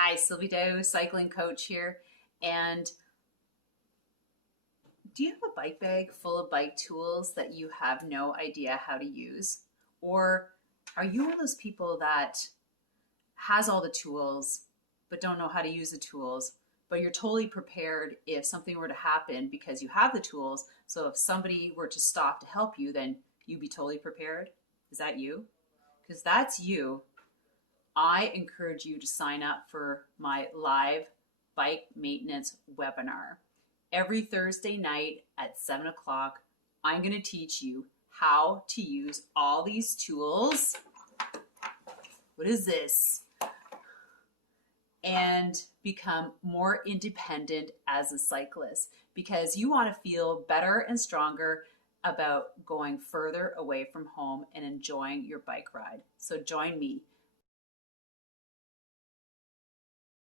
Hi, Sylvie Doe, cycling coach here. And do you have a bike bag full of bike tools that you have no idea how to use? Or are you one of those people that has all the tools but don't know how to use the tools, but you're totally prepared if something were to happen because you have the tools? So if somebody were to stop to help you, then you'd be totally prepared? Is that you? Because that's you. I encourage you to sign up for my live bike maintenance webinar. Every Thursday night at 7 o'clock, I'm going to teach you how to use all these tools. What is this? And become more independent as a cyclist, because you want to feel better and stronger about going further away from home and enjoying your bike ride. So join me.